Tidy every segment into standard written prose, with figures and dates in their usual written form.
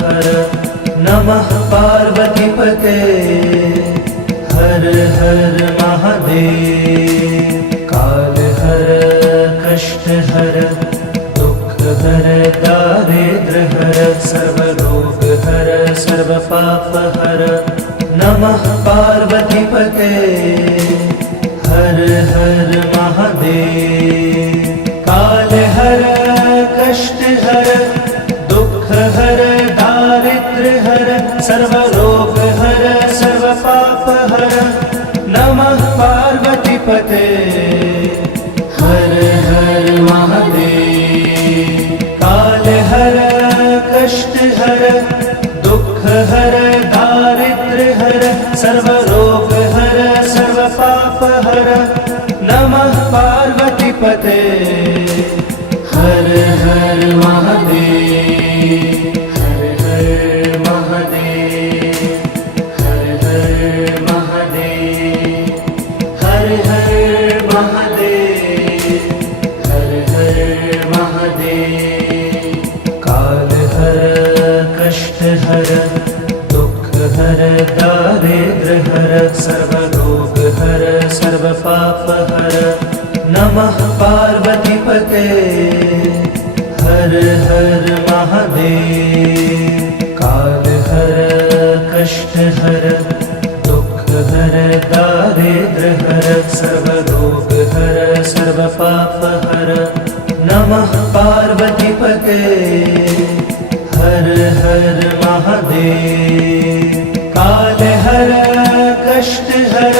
हर नमः पार्वतीपते हर हर महादेव। काल हर कष्ट हर दुख हर दारिद्र हर सर्व रोग हर सर्व पाप हर नमः पार्वतीपते हर हर महादेव। काल हर कष्ट हर दुख हर दारिद्र हर सर्व रोग हर सर्व पाप हर नमः पार्वतीपते हर हर महादेव। काल हर कष्ट हर दुख हर दारिद्र हर सर्व रोग हर सर्व पाप हर नमः पार्वतीपते हर हर महादेव। हर हर महादेव हर हर महादेव हर हर महादेव हर हर महादेव। काल हर कष्ट हर दुख हर दारिद्र हर सर्व रोग हर सर्व पाप हर नमः पार्वतीपते हर हर महादेव। काल हर कष्ट हर दुख हर दारिद्र हर सर्व रोग हर सर्व पाप हर नमः पार्वतीपते हर हर महादेव। काल हर कष्ट हर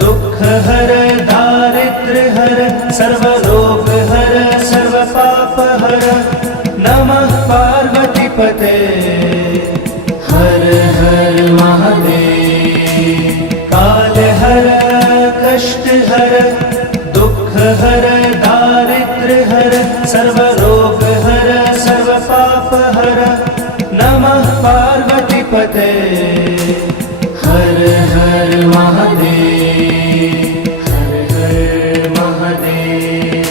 दुख हर दारिद्र हर सर्व रोग हर सर्व पाप हर नमः पार्वतीपते हर हर महादेव। काल हर कष्ट हर दुख हर दारिद्र हर सर्व रोग हर सर्व पाप हर नमः पार्वतीपते हर हर महादेव। हर हर महादेव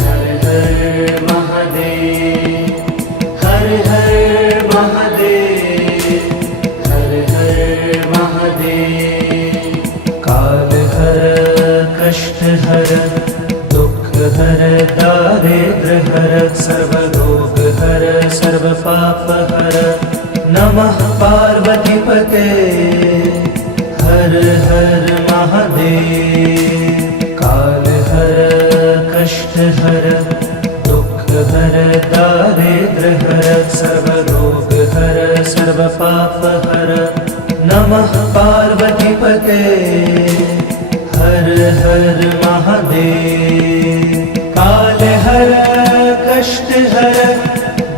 हर हर महादेव हर हर महादेव हर हर महादेव। काल हर कष्ट हर दुख हर दारिद्र हर सर्व रोग हर सर्व पाप हर नमः पार्वतीपते हर हर महादेव। काल हर कष्ट हर दुख हर दारिद्र हर सर्व रोग हर सर्व पाप हर नमः पार्वतीपते हर हर महादेव। काल हर कष्ट हर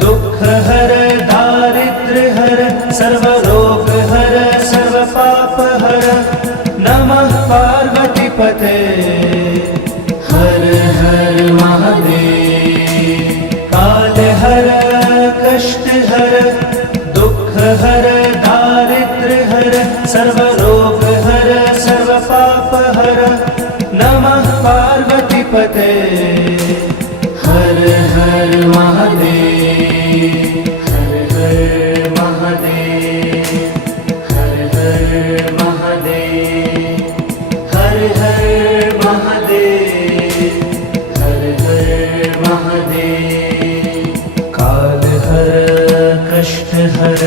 दुख हर दारिद्र हर सर्व रोग हर सर्व पाप हर नमः पार्वतीपते हर हर महादेव। काल हर कष्ट हर दुख हर दारिद्र हर सर्व रोग हर सर्व पाप हर नमः पार्वतीपते हर हर महादेव। हर हर महादेव हर हर महादेव हर हर महादेव हर हर महादेव। काल हर कष्ट हर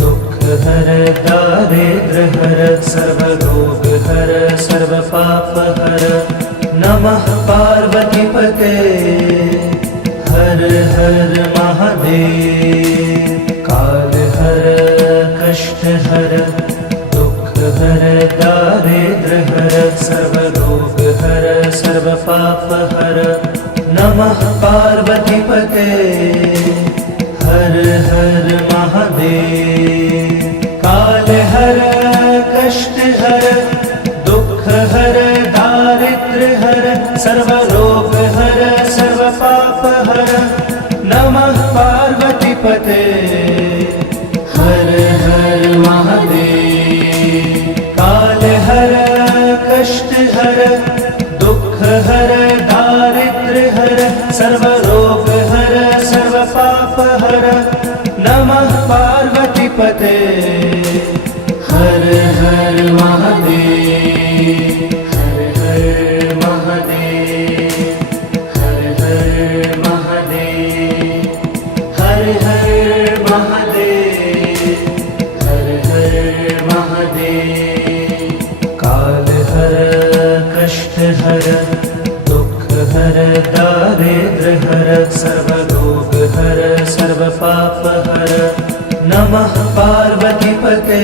दुख हर दारिद्र हर सर्व रोग हर सर्व पाप हर नमः पार्वतीपते हर हर महादेव। काल हर कष्ट हर दुख हर दारिद्र हर सर्व रोग हर सर्व पाप हर नमः पार्वतीपते हर हर महादेव। काल हर कष्ट हर दुख हर दारिद्र हर सर्व रोग हर सर्व पाप हर नमः पार्वतीपते हर हर महादेव। काल हर कष्ट हर दुख हर दारिद्र हर सर्व रोग हर सर्व पाप हर नमः पार्वतीपते हर हर महादेव हर हर महादेव हर हर महादेव हर हर महादेव हर हर महादेव काल हर कष्ट हर दुख हर दारिद्र हर सर्व रोग हर सर्व पाप हर नमः पार्वतीपते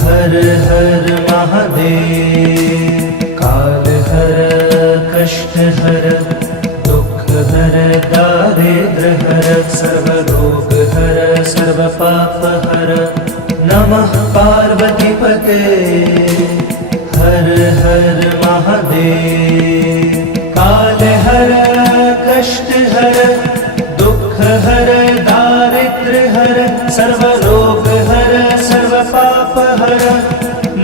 हर हर महादेव काल हर कष्ट हर दुख हर दारिद्र हर सर्व रोग हर सर्व पाप हर नमः पार्वतीपते हर हर महादेव काल हर कष्ट हर दुख हर दारिद्र हर सर्व रोग हर सर्व पाप हर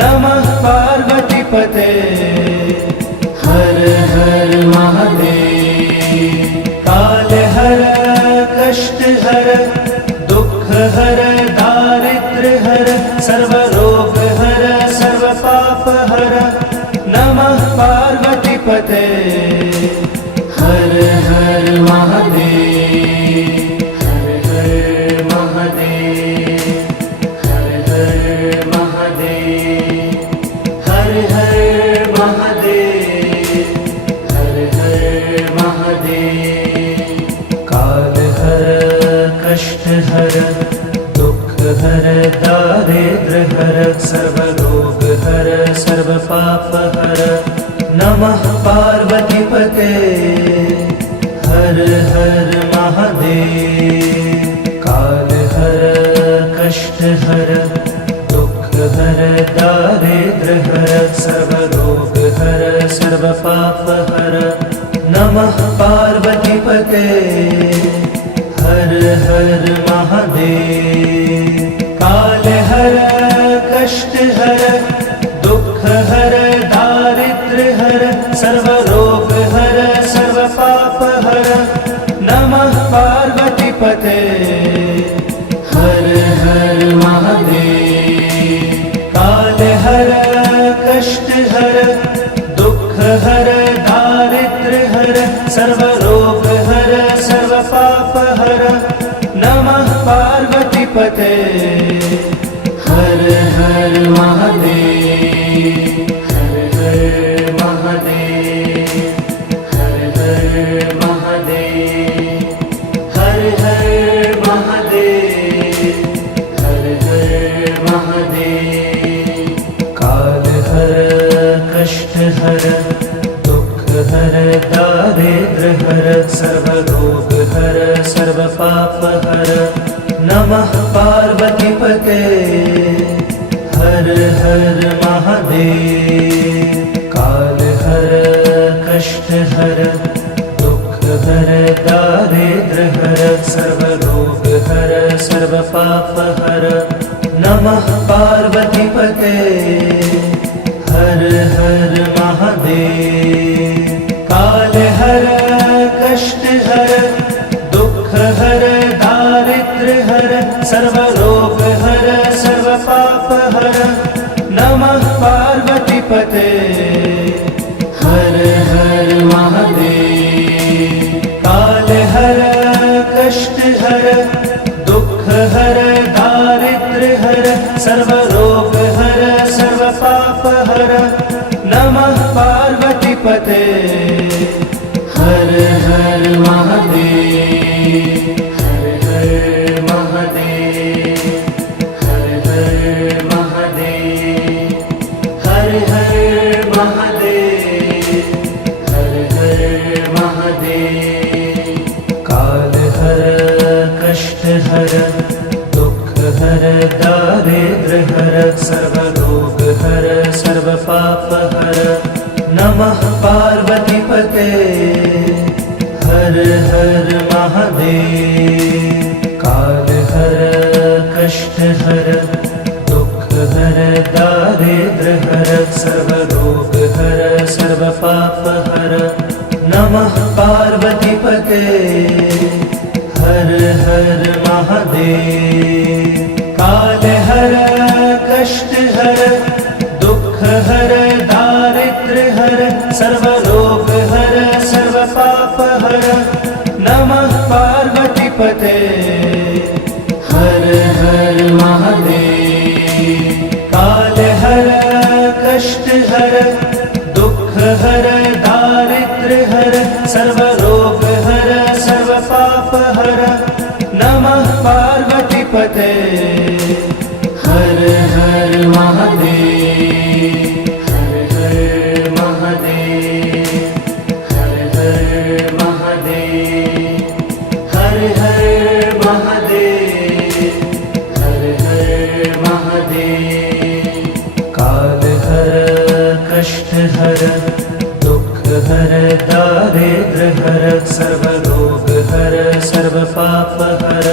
नमः पार्वतीपते हर हर महादेव काल हर कष्ट हर दुख हर दारिद्र हर सर्व रोग हर सर्व पाप हर नमः पार्वतीपते हर हर महादेव हर हर महादेव हर हर महादेव हर हर महादेव हर हर महादेव काल हर कष्ट हर दुख हर दारिद्र हर सर्व रोग हर सर्व पाप हर नमः पार्वतीपते हर हर महादेव काल हर कष्ट हर दुख हर दारिद्र हर सर्व रोग हर सर्व पाप हर नमः पार्वतीपते हर हर महादेव काल हर कष्ट हर दुख हर दारिद्र हर सर्व रोग हर सर्व पाप हर नमः पार्वतीपते हर हर महादेव काल हर कष्ट हर दुख हर दारिद्र हर सर्व रोग हर सर्व पाप हर नमः पार्वतीपते हर हर महादेव हर हर महादेव हर हर महादेव हर हर महादेव हर हर महादेव काल हर कष्ट हर दुख हर दारिद्र हर सर्व रोग हर सर्व पाप हर नमः पार्वतीपते हर हर महादेव काल हर कष्ट हर दुख हर दारिद्र हर सर्व रोग हर सर्व पाप हर नमः पार्वतीपते हर हर महादेव काल हर कष्ट हर दुख हर दारिद्र हर सर्व रोग हर सर्व पाप हर नमः पार्वतीपते हर हर महादेव काल हर कष्ट हर दुख हर दारिद्र हर सर्व रोग हर सर्व पाप हर नमः पार्वतीपते हर हर महादेव हर हर महादेव हर हर महादेव हर हर महादेव हर हर महादेव काल हर कष्ट हर दुख हर दारिद्र हर सर्व रोग हर सर्व पाप हर नमः पार्वतीपते हर हर महादेव काल हर कष्ट हर दुख हर दारिद्र हर सर्व रोग हर सर्व पाप हर नमः पार्वतीपते हर हर महादेव। पार्वतीपते हर हर महादेव हर हर महादेव हर हर महादेव हर हर महादेव हर हर महादेव काल हर कष्ट हर दुख हर दारिद्र हर सर्वरोग हर सर्व पाप हर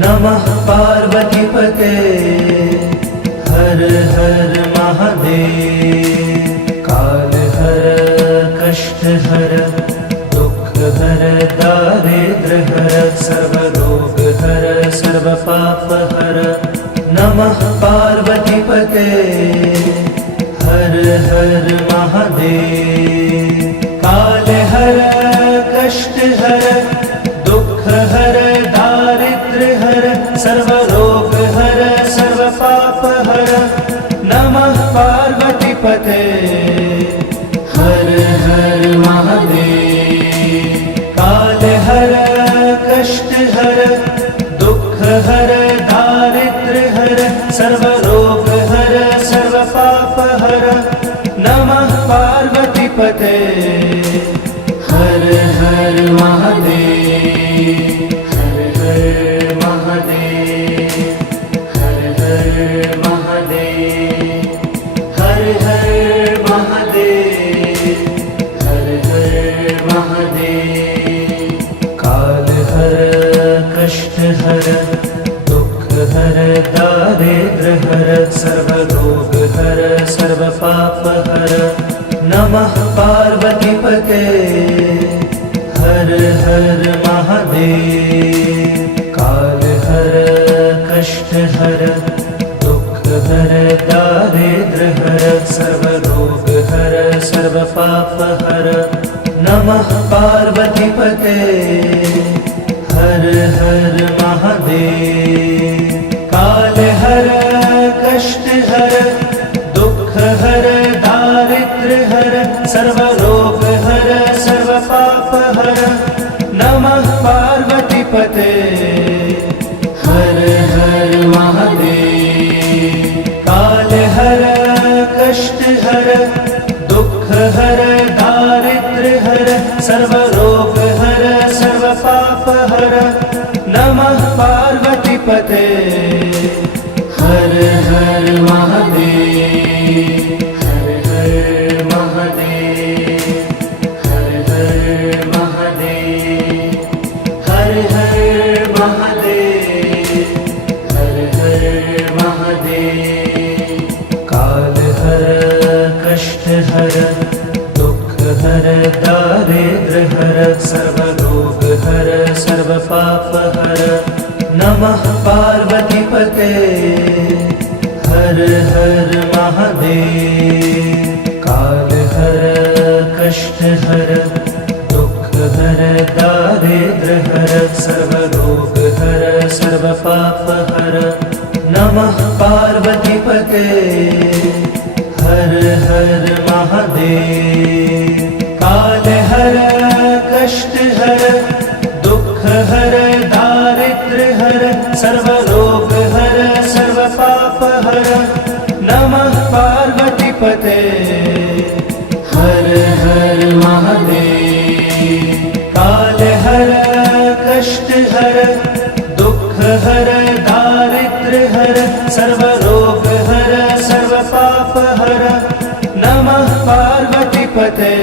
नमः पार्वतीपते हर हर महादेव काल हर कष्ट हर दुख हर दारिद्र हर सर्वरोग हर सर्व पाप हर नमः पार्वतीपते हर हर महादेव काल हर कष्ट हर दुख हर दारिद्र हर सर्वरोग हर सर्व पाप हर नमः पार्वतीपते हर हर महादेव काल हर कष्ट हर दुख हर दारिद्र हर सर्वरोग हर सर्व पाप हर नमः पार्वतीपते हर हर महादेव हर हर महादेव हर हर महादेव हर हर महादेव हर हर महादेव काल हर कष्ट हर दुख हर दारिद्र हर सर्वरोग हर सर्व पाप हर नमः पार्वतीपते हर हर महादेव काल हर कष्ट हर दुख हर दारिद्र हर सर्वरोग हर सर्व पाप हर नमः पार्वतीपते हर हर महादेव काल हर कष्ट हर दुख हर दारिद्र हर सर्वरोग हर सर्व पाप हर नमः पार्वतीपते हर हर महादेव काल हर कष्ट हर दुख हर दारिद्र हर सर्वरोग हर सर्व पाप हर नमः पार्वतीपते हर हर महादेव हर हर महादेव हर हर महादेव हर हर महादेव हर हर महादेव काल हर कष्ट हर दुख हर दारिद्र हर सर्वरोग हर सर्व पाप हर नमः पार्वतीपते हर हर महादेव काल हर कष्ट हर दुख हर दारिद्र हर सर्वरोग हर सर्व पाप हर नमः पार्वतीपते हर हर महादेव काल हर कष्ट हर दुख हर दारिद्र हर सर्वरोग हर सर्व पाप हर नमः पार्वतीपते हर हर महादेव काल हर कष्ट हर दुख हर दारिद्र हर सर्वरोग हर सर्व पाप हर नमः पार्वतीपते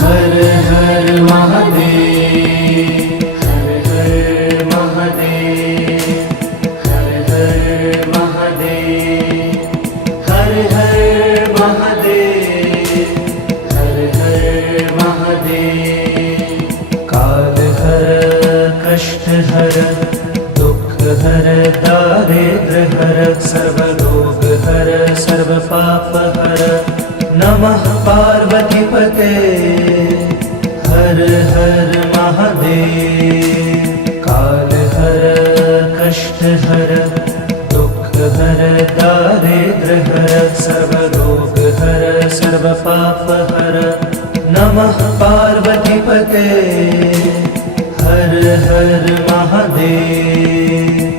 हर हर महादेव हर हर महादेव हर हर महादेव हर हर महादेव हर हर महादेव काल हर कष्ट हर दुख हर दारिद्र हर सर्वरोग हर सर्व पाप हर नमः पार्वतीपते हर हर महादेव काल हर कष्ट हर दुख हर दारिद्र हर सर्वरोग हर सर्व पाप हर नमः पार्वतीपते हर हर महादेव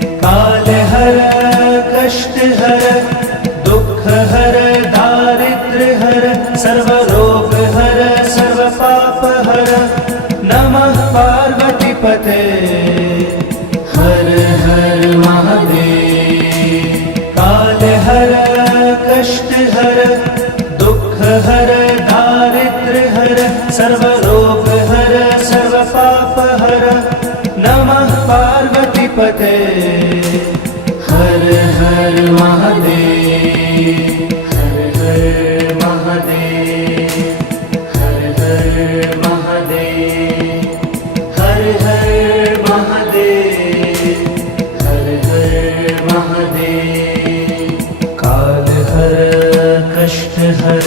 हर हर महादेव, हर हर महादेव, हर हर महादेव, हर हर महादेव, हर हर महादेव। काल हर कष्ट हर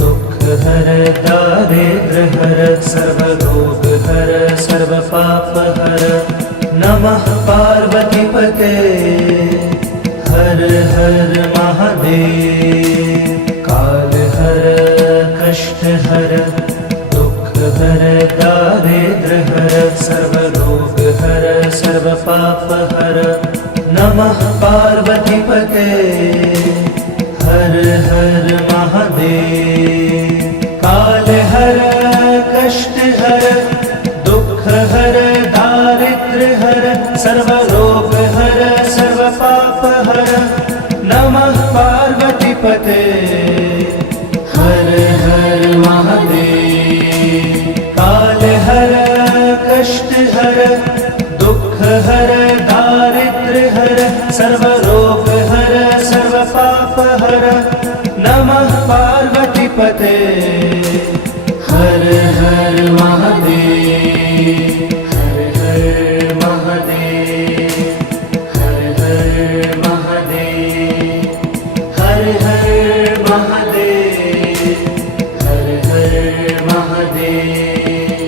दुख हर दारिद्र हर सर्व रोग हर सर्व पाप हर। नमः पार्वती पते हर हर महादेव। काल हर कष्ट हर दुख हर दारिद्र हर सर्व रोग हर सर्व पाप हर। नमः पार्वती पते हर हर महादेव। काल हर कष्ट हर दुख हर दारिद्र हर सर्व रोग हर सर्व पाप हर। नमः पार्वती पते हर हर महादेव। काल हर कष्ट हर दुख हर दारिद्र हर सर्व रोग हर सर्व पाप हर। नमः पार्वती पते हर हर महादेव, हर हर महादेव, हर हर महादेव, हर हर महादेव, हर हर महादेव।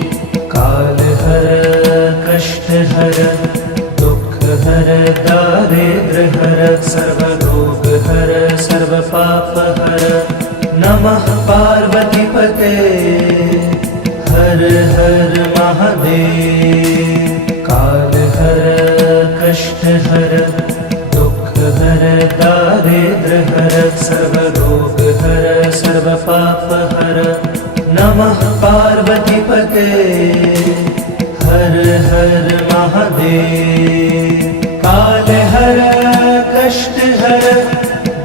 काल हर कष्ट हर दुख हर दारिद्र हर सर्व रोग हर सर्व पाप हर। नमः पार्वती पते हर हर महादेव। काल हर कष्ट हर दुख हर दारिद्र हर सर्व रोग हर सर्व पाप हर। नमः पार्वती पते हर हर महादेव। काल हर कष्ट हर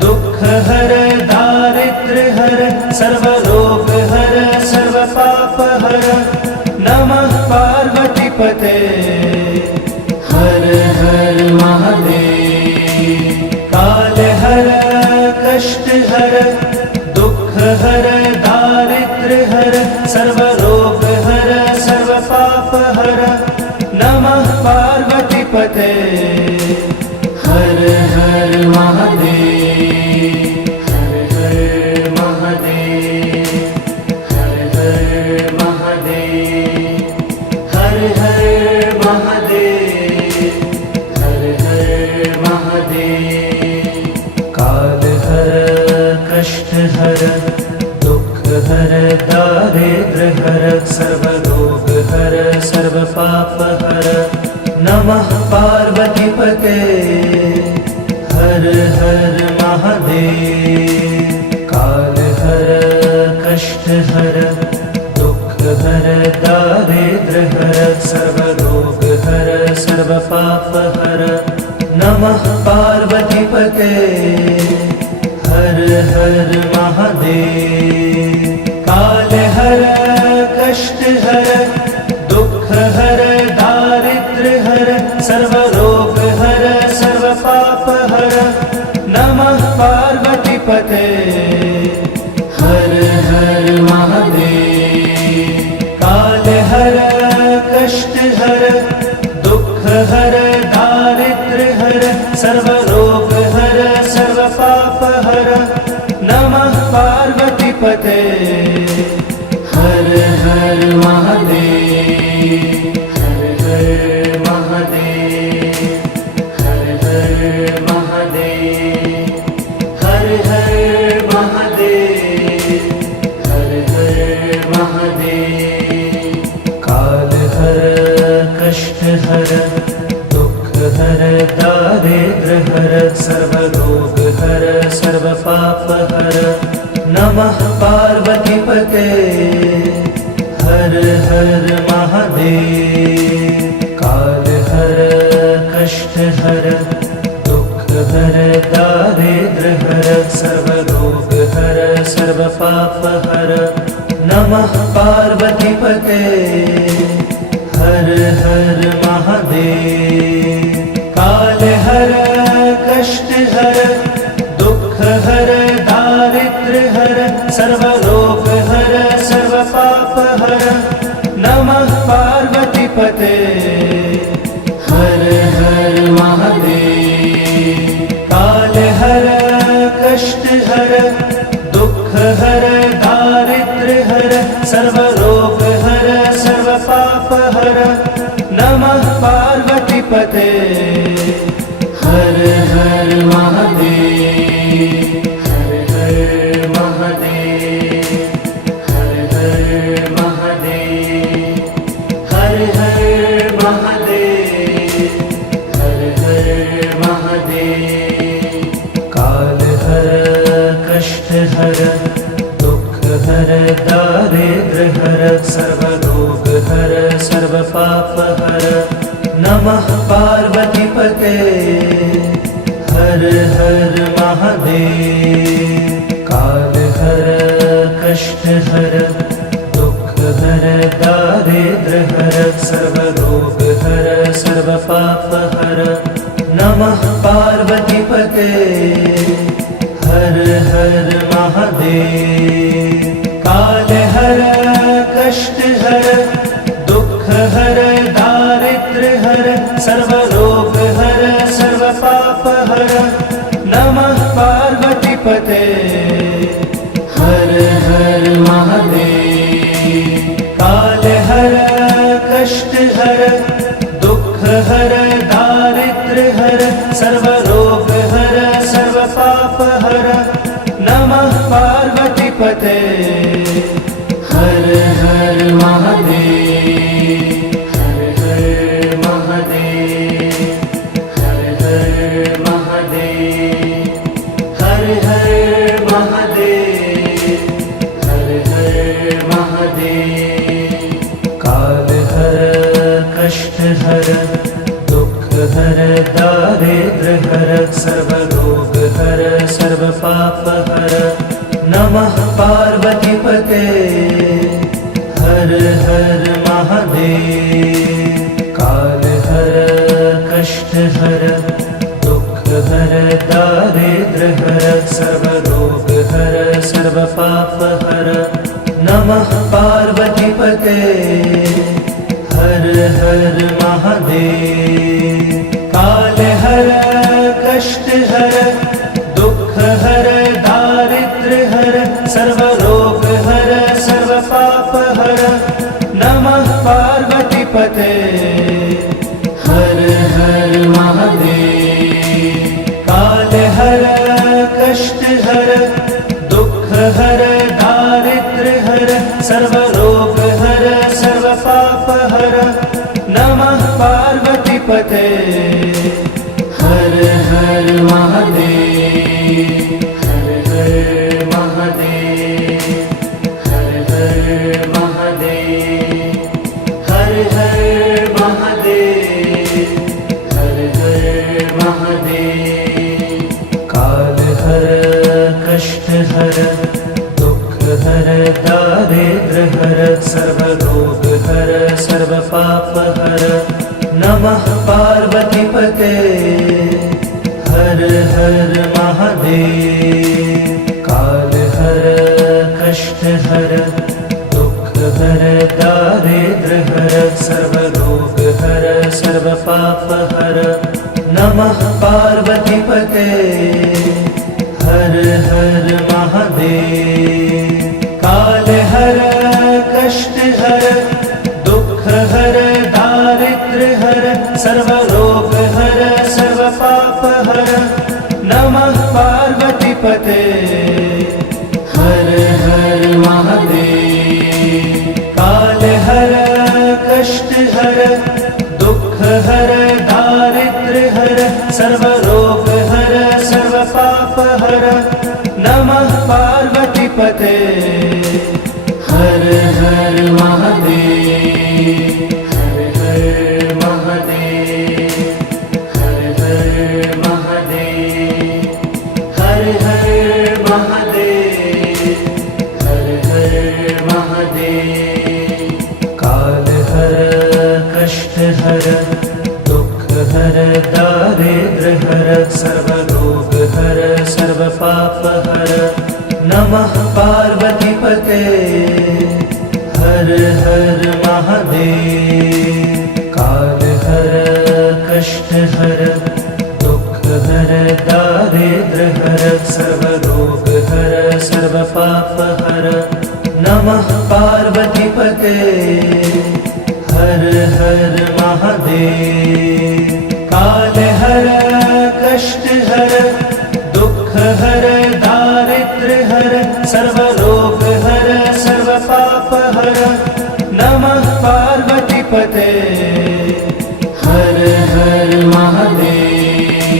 दुख हर दारिद्र हर सर्व रोग हर सर्व पाप हर। नमः पार्वती पते हर हर महादेव। काल हर कष्ट हर दुख हर दारिद्र हर सर्व रोग हर सर्व पाप हर। नमः पार्वती पते हर हर महादेव, हर हर महादेव, हर हर महादेव, हर हर महादेव, हर हर महादेव। काल हर कष्ट हर दुख हर दारिद्र हर सर्व रोग हर सर्व पाप हर। नमः पार्वती पते हर हर महादेव। काल हर कष्ट हर दुख हर दारिद्र हर सर्व रोग हर सर्व पाप हर। नमः पार्वती पते हर हर महादेव। काल हर कष्ट हर दुख हर दारिद्र हर सर्व रोग हर सर्व पाप हर। नमः पार्वती पते हर हर महादेव। काल हर कष्ट हर दुख हर दारिद्र हर सर्व रोग हर सर्व पाप हर। नमः पार्वती पते हर हर महादेव, हर हर महादेव, हर हर महादेव, हर हर महादेव, हर हर महादेव। काल हर कष्ट हर दुख हर दारिद्र हर सर्व रोग हर सर्व पाप हर। नमः पार्वती पते हर हर महादेव। काल हर कष्ट हर दुख हर दारिद्र हर सर्व रोग हर सर्व पाप हर। नमः पार्वती पते हर हर महादेव। नमः पार्वतीपते हर हर महादेव। काल हर कष्ट हर दुख हर दारिद्र हर सर्व रोग हर सर्व पाप हर। नमः पार्वतीपते हर हर महादेव। काल हर कष्ट हर दुख हर दारिद्र हर सर्व रोग हर सर्व पाप हर। नमः पार्वतीपते हर हर महादेव। काल हर कष्ट हर दुख हर दारिद्र हर सर्व रोग हर सर्व पाप हर। नमः पार्वतीपते हर हर महादेव। हर हर महादेव। हर हर महादेव। हर हर महादेव। हर हर महादेव। काल हर कष्ट हर दुख हर दारिद्र हर सर्व रोग हर सर्व पाप हर। नमः पार्वतीपते हर हर महादेव। काल हर कष्ट हर दुख हर दारिद्र हर सर्व रोग हर सर्व पाप हर। नमः पार्वतीपते हर हर महादेव। काल हर कष्ट हर दुख हर दारिद्र हर सर्व रोग हर सर्व पाप हर। नमः पार्वतीपते हर हर महादेव। काल हर कष्ट हर दुख हर दारिद्र हर सर्व रोग हर सर्व पाप हर। नमः पार्वतीपते हर हर महादेव। हर हर महादेव। हर हर महादेव। हर हर महादेव। हर हर महादेव। काल हर कष्ट हर दुख हर दारिद्र हर सर्व रोग हर सर्व पाप हर। नमः पार्वतीपते हर हर महादेव। काल हर कष्ट हर दुख हर दारिद्र हर सर्व रोग हर सर्व पाप हर। नमः पार्वतीपते हर हर महादेव। काल हर कष्ट हर दुख हर दारिद्र हर सर्व रोग हर सर्व पाप हर। नमः पार्वतीपते हर हर महादेव। काल हर कष्ट हर दुख हर दारिद्र हर सर्व रोग हर सर्व पाप हर। नमः पार्वतीपते हर हर महादेव। हर हर महादेव। हर हर महादेव। हर हर महादेव। हर हर महादेव। काल हर कष्ट हर दुख हर दारिद्र हर सर्व रोग हर सर्व पाप हर। नमः पार्वतीपते हर हर महादेव। काल हर कष्ट हर दुख हर दारिद्र हर सर्व रोग हर सर्व पाप हर। नमः पार्वतीपते हर हर महादेव। काल हर कष्ट हर दुख हर दारिद्र हर सर्व रोग हर सर्व पाप हर। नमः पार्वतीपते हर हर महादेव।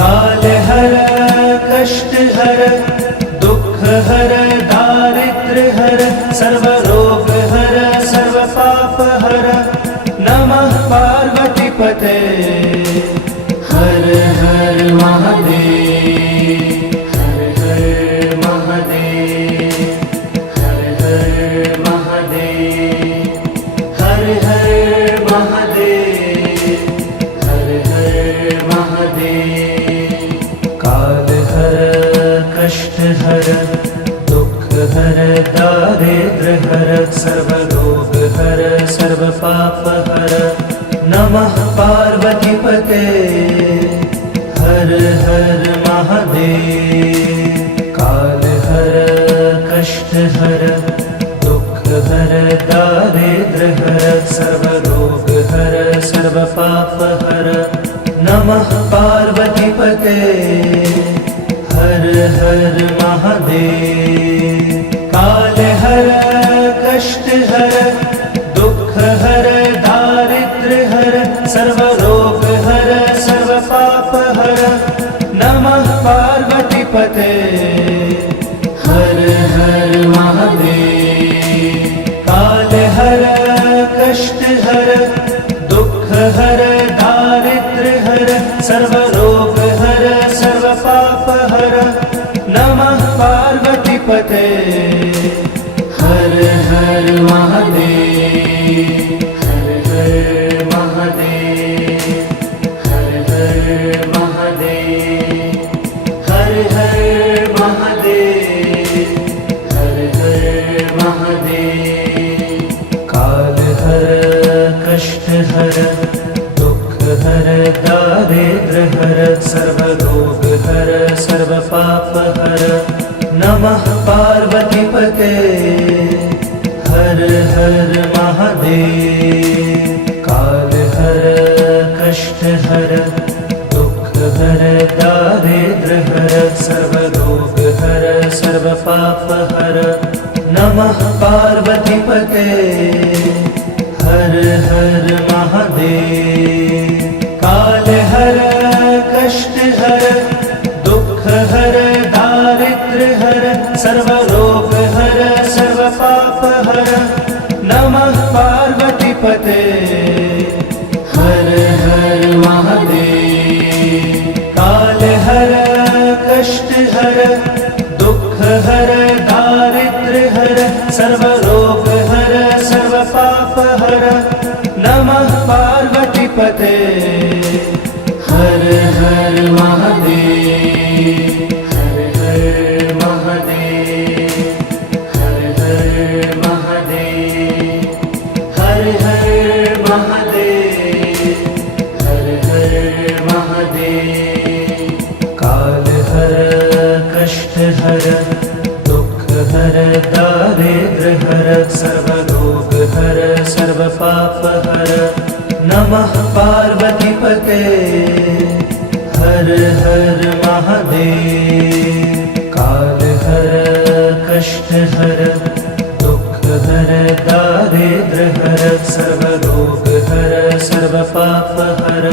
काल हर कष्ट हर दुख हर दारिद्र हर सर्व रोग हर सर्व पाप हर। नमः पार्वतीपते हर हर महादेव, हर हर महादेव, हर हर महादेव, हर हर महादेव, हर हर महादेव। काल हर कष्ट हर दुख हर दारिद्र हर सर्वरोग हर सर्व पाप हर नमः पार्वती पते हर हर महादेव। काल हर कष्ट हर दुख हर दारिद्र हर सर्वरोग हर सर्व पाप हर नमः पार्वती पते हर हर महादेव। काल हर कष्ट हर दुख हर दारिद्र हर सर्वरोग हर सर्व पाप हर नमः पार्वती पते हर हर महादेव। काल हर कष्ट हर दुख हर दारिद्र हर सर्वरोग हर सर्व पाप हर नमः पार्वती पते हर हर महादेव, हर हर महादेव, हर हर महादेव, हर हर महादेव, हर हर महादेव। काल हर कष्ट हर दुख हर दारिद्र हर सर्वरोग हर सर्व पाप हर नमः पार्वती पते हर हर महादेव। काल हर कष्ट हर दुख हर दारिद्र हर सर्वरोग हर सर्व पाप हर नमः पार्वती पते हर हर महादेव। काल हर कष्ट हर दुख हर दारिद्र हर सर्वरोग हर सर्व पाप हर नमः पार्वती पते हर हर महादेव। काल हर कष्ट हर दुख हर दारिद्र हर सर्वरोग हर सर्व पाप हर नमः पार्वती पते हर हर महादेव, हर हर महादेव, हर हर महादेव, हर हर महादेव, हर हर महादेव। काल हर कष्ट हर दुख हर दारिद्र हर सर्वरोग हर सर्व पाप हर नमः पार्वती पते हर हर महादेव। काल हर कष्ट हर दुख हर दारिद्र हर सर्वरोग हर सर्व पाप हर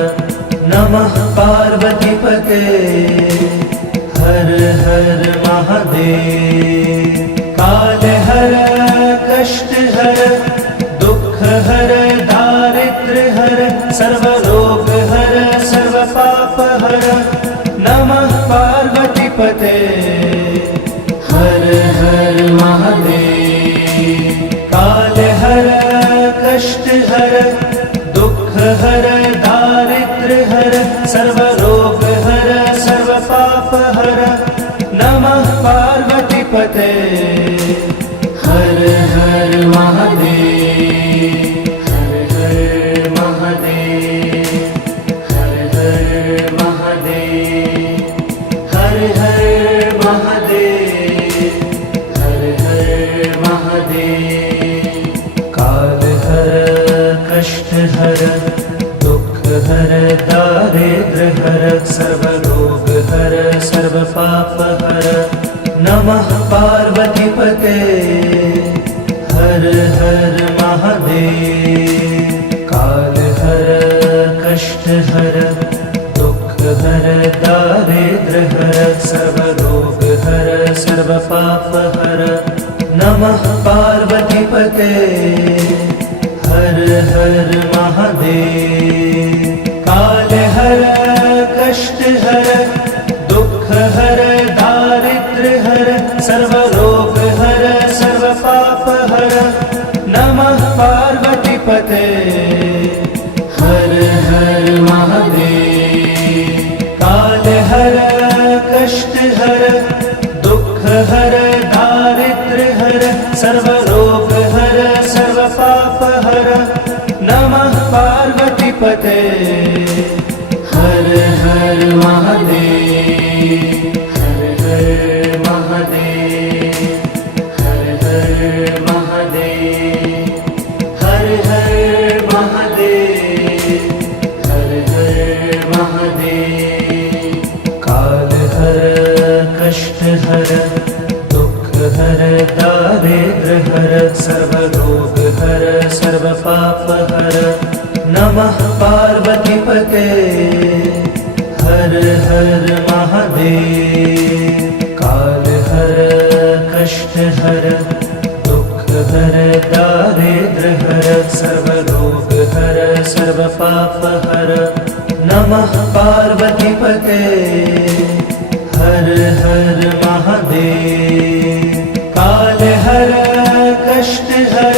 नमः पार्वती पते हर हर महादेव। काल हर कष्ट हर दुख हर दारिद्र हर सर्वरोग हर सर्व पाप हर नमः पार्वती पते हर हर महादेव। काल हर कष्ट हर दुख हर दारिद्र हर सर्वरोग हर सर्व पाप हर नमः पार्वती पते हर हर महादेव, हर हर महादेव, हर हर महादेव, हर हर महादेव, हर हर महादेव। काल हर कष्ट हर दुख हर दारिद्र हर सर्वरोग हर सर्व पाप हर नमः पार्वती पते हर हर महादेव। काल हर कष्ट हर दुख हर दारिद्र हर सर्वरोग हर सर्व पाप हर नमः पार्वती पते हर हर महादेव। काल हर हर कष्ट हर दुख हर दारिद्र्य हर सर्व रोग हर सर्व पाप हर नमः पार्वती पते हर हर महादेव हर हर महादेव हर हर महादेव हर हर महादेव हर हर महादेव काल हर कष्ट हर दुख हर दारिद्र्य हर सर्व रोग हर सर्व पाप हर नमः पार्वती पते हर हर महादेव काल हर कष्ट हर दुख हर दारिद्र्य हर सर्व रोग हर सर्व पाप हर नमः पार्वती पते हर हर महादेव काल हर कष्ट हर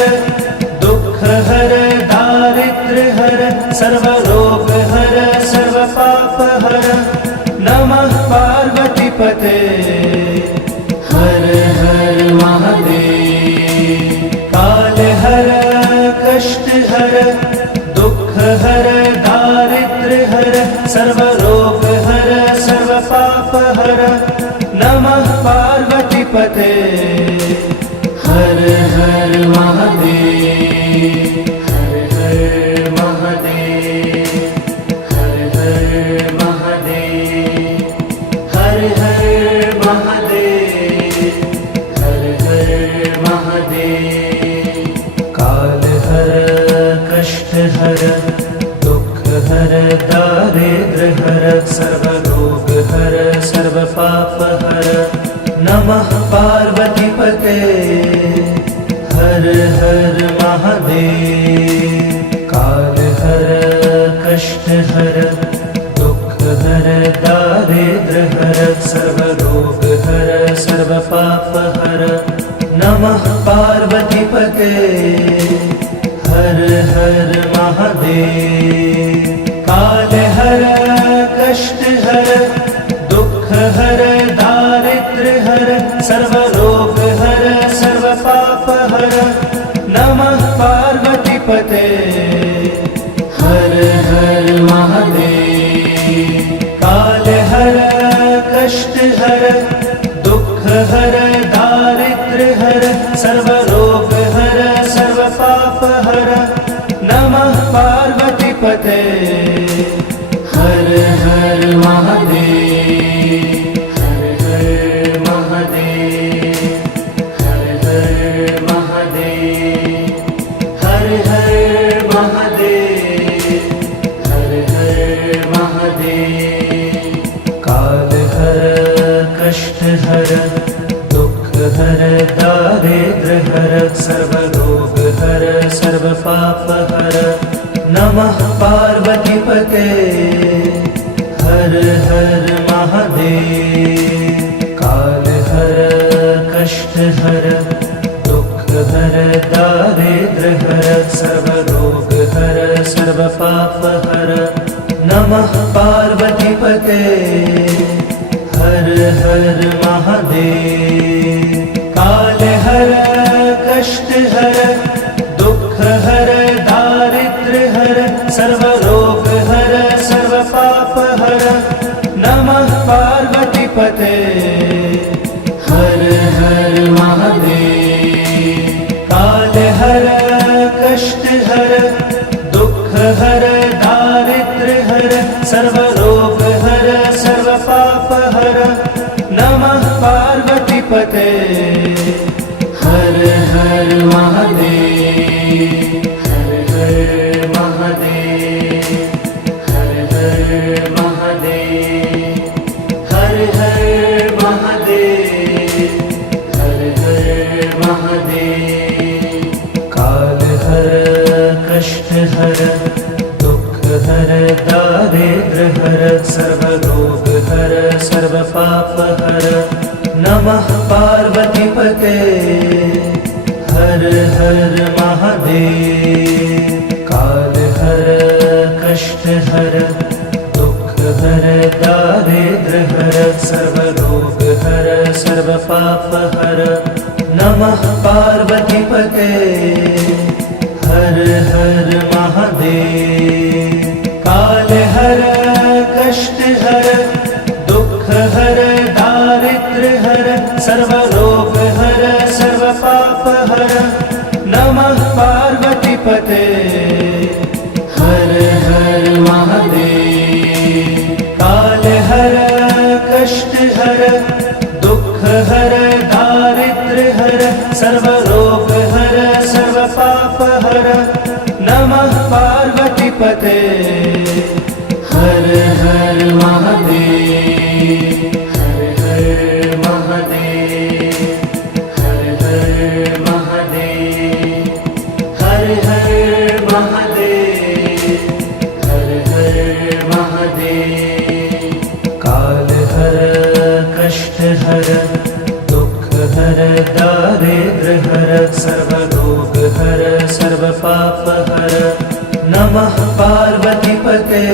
दुख हर दारिद्र्य हर सर्व रोग हर सर्व पाप हर नमः पार्वती पते हर हर महादेव काल हर कष्ट हर दुख हर दारिद्र्य हर सर्व रोग हर सर्व पाप हर नमः पार्वती पते हर हर महादेव हर हर महादेव हर हर महादेव हर हर महादेव हर हर महादेव काल हर कष्ट हर दुख हर दारिद्र्य हर सर्व रोग हर सर्व पाप हर नमः पार्वती पते हर हर महादेव काल हर कष्ट हर दुख हर दारिद्र्य हर सर्व रोग हर सर्व पाप हर नमः पार्वती पते हर हर महादेव काल हर कष्ट हर दुख हर दारिद्र्य हर सर्व रोग हर सर्व पाप हर नमः पार्वती पते हर हर महादेव काल हर कष्ट हर दुख हर दारिद्र्य हर सर्व रोग हर सर्व पाप हर नमः पार्वती पते हर हर महादेव हर हर महादेव हर हर महादेव हर हर महादेव हर हर महादेव काल हर कष्ट हर दुख हर दारिद्र्य हर सर्व रोग हर सर्व पाप हर नमः पार्वती पते हर हर महादेव काल हर कष्ट हर दुख हर दारिद्र्य हर सर्व रोग हर सर्व पाप हर नमः पार्वती पते हर हर महादेव काल हर कष्ट हर दुख हर दारिद्र्य हर सर्व रोग हर सर्व पाप हर नमः पार्वती पते हर हर महादेव काल हर कष्ट हर दुख हर दारिद्र्य हर सर्व रोग हर सर्व पाप हर नमः पार्वती पते हर हर महादेव हर हर महादेव हर हर महादेव हर हर महादेव हर हर महादेव काल हर कष्ट हर दुख हर दारिद्र्य हर सर्व रोग हर सर्व पाप हर नमः पार्वती पते हर हर महादेव काल हर कष्ट हर दुख हर दारिद्र्य दारिद्र्य हर सर्वरोग हर सर्वपाप हर नमः पार्वतीपते हर हर महादेव। काल हर कष्ट हर दुख हर दारिद्र्य हर सर्वरोग हर सर्वपाप हर नमः पार्वतीपते हर हर महादेव। काल हर कष्ट हर दुख हर दारिद्र्य हर सर्वरोग हर सर्वपाप हर नमः पार्वतीपते हर हर महादेव। हर हर महादेव हर हर महादेव हर हर महादेव हर हर महादेव। काल हर कष्ट हर दुख हर दारिद्र्य हर सर्वरोग हर सर्वपाप हर नमः पार्वतीपते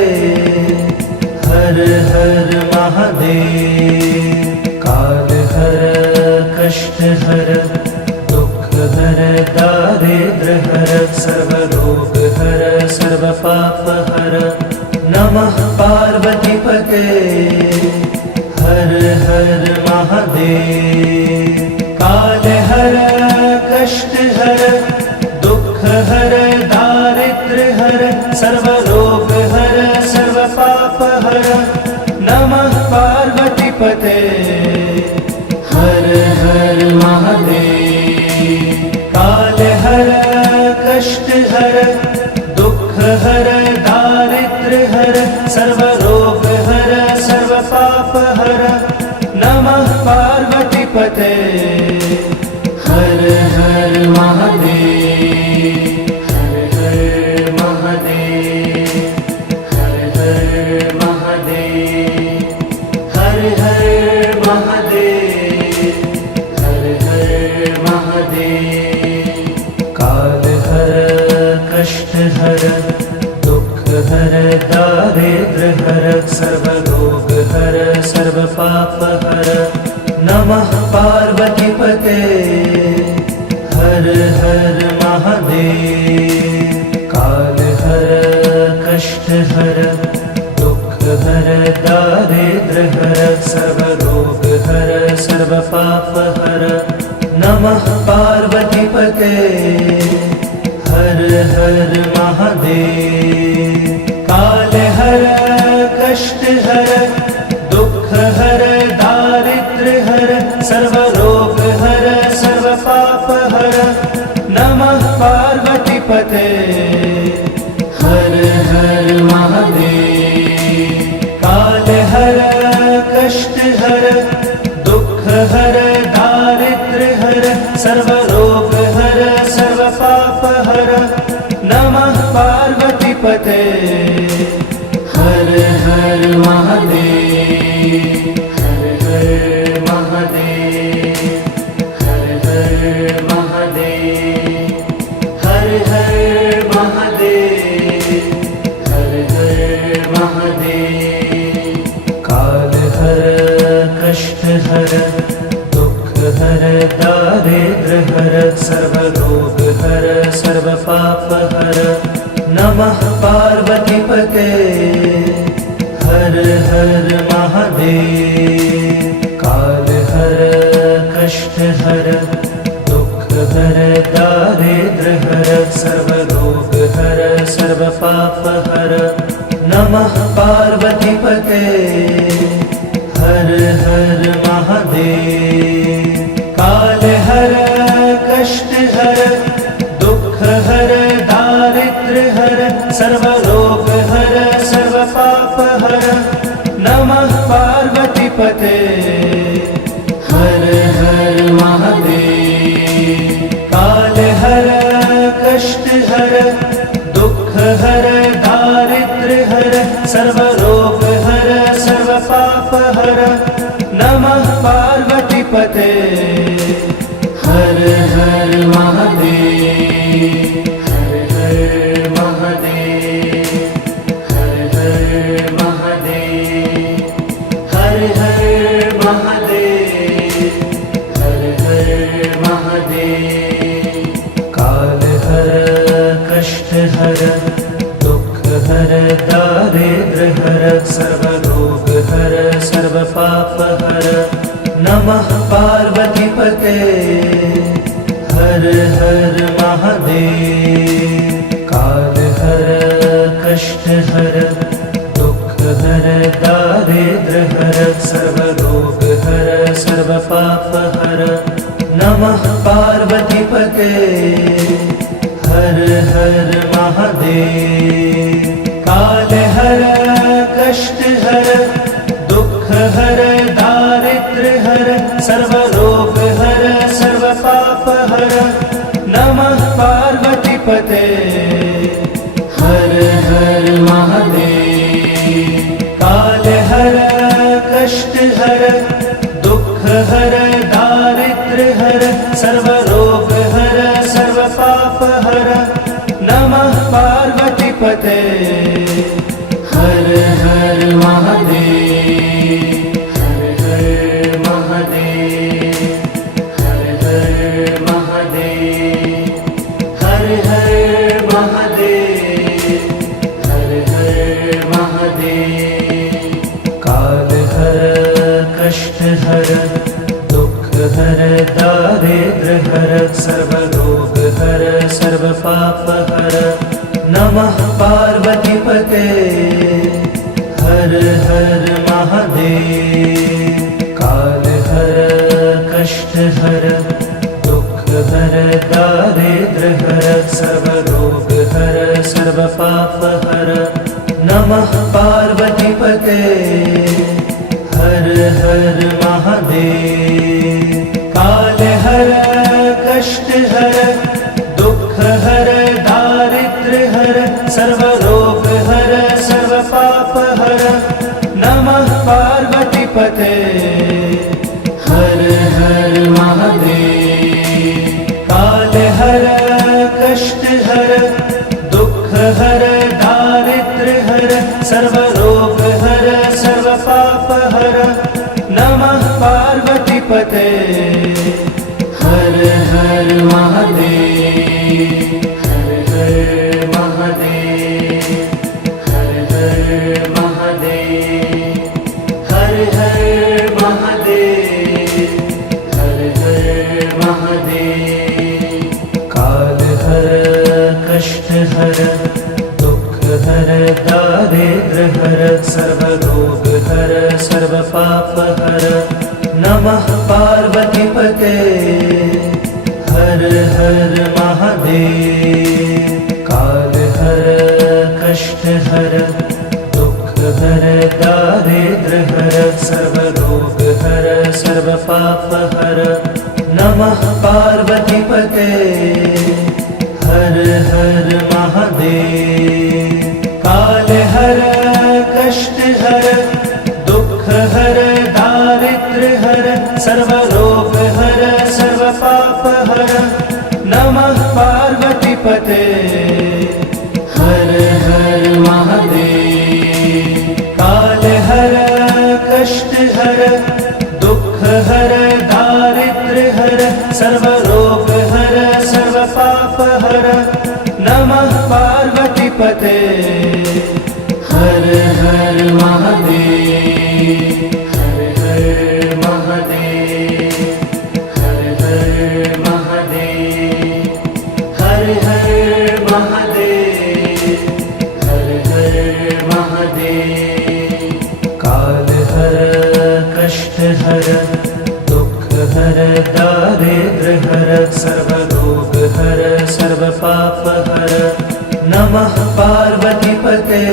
हर हर महादेव। काल हर कष्ट हर दुख हर दारिद्र्य हर सर्वरोग हर सर्वपाप हर नमः पार्वतीपते हर हर महादेव। काल हर कष्ट हर दुख हर दारिद्र्य हर सर्वरोग हर सर्वपाप हर नमः पार्वतीपते हर हर महादेव। काल हर कष्ट हर दुख हर दारिद्र्य हर सर्वरोग हर सर्वपाप हर नमः पार्वतीपते हर हर महादेव। हर हर महादेव हर हर महादेव हर हर महादेव हर हर महादेव। काल हर कष्ट हर दुख हर दारिद्र्य हर सर्वरोग हर सर्वपाप हर नमः पार्वतीपते हर हर महादेव। काल हर कष्ट हर दुख हर दारिद्र्य हर सर्वरोग हर सर्वपाप हर नमः पार्वतीपते हर हर महादेव। काल हर कष्ट हर दुख हर दारिद्र्य हर सर्वरोग हर सर्वपाप हर नमः पार्वतीपते हर हर महादेव। काल हर कष्ट हर दुख हर दारिद्र्य हर सर्वरोग हर सर्वपाप हर नमः पार्वतीपते हर हर महादेव। हर हर महादेव हर हर महादेव हर हर महादेव हर हर महादेव। काल हर कष्ट हर दुख हर दारिद्र्य हर सर्वरोग हर सर्वपाप हर नमः पार्वतीपते हर हर महादेव। काल हर कष्ट हर दुख हर दारिद्र्य हर सर्वरोग हर सर्वपाप हर नमः पार्वतीपते हर हर महादेव। काल हर कष्ट हर दुख हर दारिद्र्य हर सर्वरोग हर सर्वपाप हर नमः पार्वतीपते हर हर महादेव। काल हर कष्ट हर दुख हर दारिद्र्य हर सर्वरोग हर सर्वपाप हर नमः पार्वतीपते हर हर महादेव। हर हर महादेव हर हर महादेव सर्वपापहर नमः पार्वतीपते हर हर महादेव। कालहर कष्टहर दुःखहर दारिद्र्यहर सर्वरोगहर सर्वपापहर नमः पार्वतीपते हर हर महादेव। कालहर कष्टहर दुःखहर दारिद्र्यहर सर्वरोगहर सर्वपापहर नमः पार्वतीपते हर हर महादेव। कालहर कष्टहर दुःखहर दारिद्र्यहर सर्वरोगहर सर्वपापहर नमः पार्वतीपते हर हर महादेव। हर हर महादेव हर हर महादेव हर हर महादेव हर हर महादेव। कालहर कष्टहर दुःखहर दारिद्र्यहर सर्वरोगहर सर्वपापहर नमः पार्वतीपते हर हर महादेव। कालहर कष्टहर दुःखहर दारिद्र्यहर सर्वरोगहर सर्वपापहर नमः पार्वतीपते हर हर महादेव। कालहर कष्टहर दुःखहर दारिद्र्यहर सर्वरोगहर सर्वपापहर नमः पार्वतीपते हर हर महादेव। कालहर कष्टहर दुःखहर दारिद्र्यहर सर्वरोगहर सर्वपापहर नमः पार्वतीपते हर हर महादेव। हर हर महादेव हर हर महादेव हर हर महादेव हर हर महादेव। कालहर कष्टहर दुःखहर दारिद्र्यहर सर्वरोगहर सर्वपापहर नमः पार्वतीपते हर हर महादेव। कालहर कष्टहर दुःखहर दारिद्र्यहर सर्वरोगहर सर्वपापहर नमः पार्वतीपते हर हर महादेव। कालहर कष्टहर दुःखहर दारिद्र्यहर सर्वरोगहर सर्वपापहर नमः पार्वतीपते हर हर महादेव। कालहर कष्टहर दुःखहर दारिद्र्यहर सर्वरोगहर सर्वपापहर नमः पार्वतीपते हर हर महादेव। हर हर महादेव हर हर महादेव हर हर महादेव हर हर महादेव। कालहर कष्टहर दुःखहर दारिद्र्यहर सर्वरोगहर सर्वपापहर नमः पार्वतीपते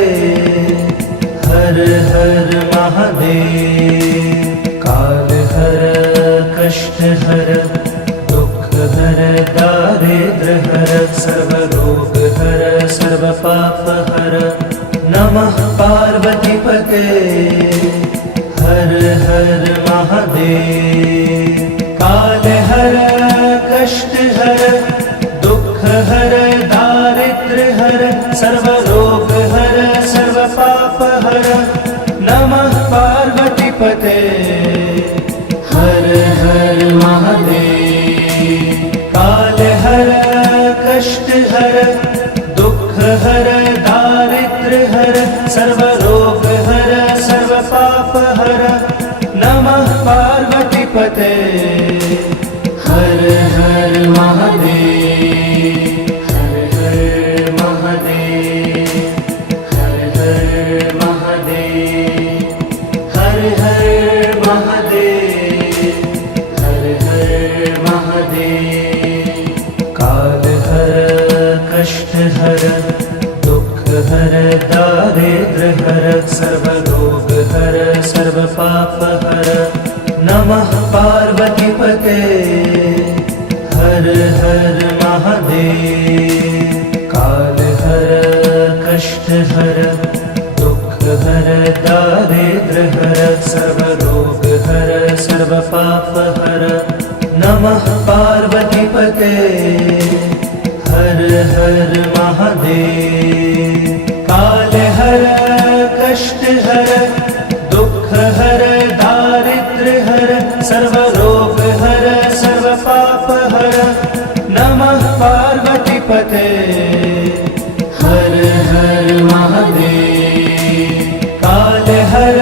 हर हर महादेव। कालहर कष्टहर दुःखहर दारिद्र्यहर सर्वरोगहर सर्वपापहर नमः पार्वतीपते हर हर महादेव। कालहर कष्टहर दुःखहर दारिद्र्यहर सर्वरोगहर सर्वपापहर नमः पार्वतीपते हर हर महादेव। कालहर कष्टहर दुःखहर दारिद्र्यहर सर्वरोगहर सर्वपापहर पार्वतीपते हर हर महादेव हर हर महादेव हर हर महादेव हर हर महादेव हर हर महादेव काल हर कष्ट हर दुख हर दारिद्र हर सर्वरोग हर सर्व पाप हर नमः पार्वतीपते हर हर महादेव काल हर कष्ट हर दुख हर दारिद्र हर सर्वरोग हर सर्व पाप हर नमः पार्वतीपते हर हर महादेव काल हर कष्ट हर दुख हर दारिद्र हर सर्वरोग हर सर्व पाप हर नमः पार्वतीपते हर हर महादेव काल हर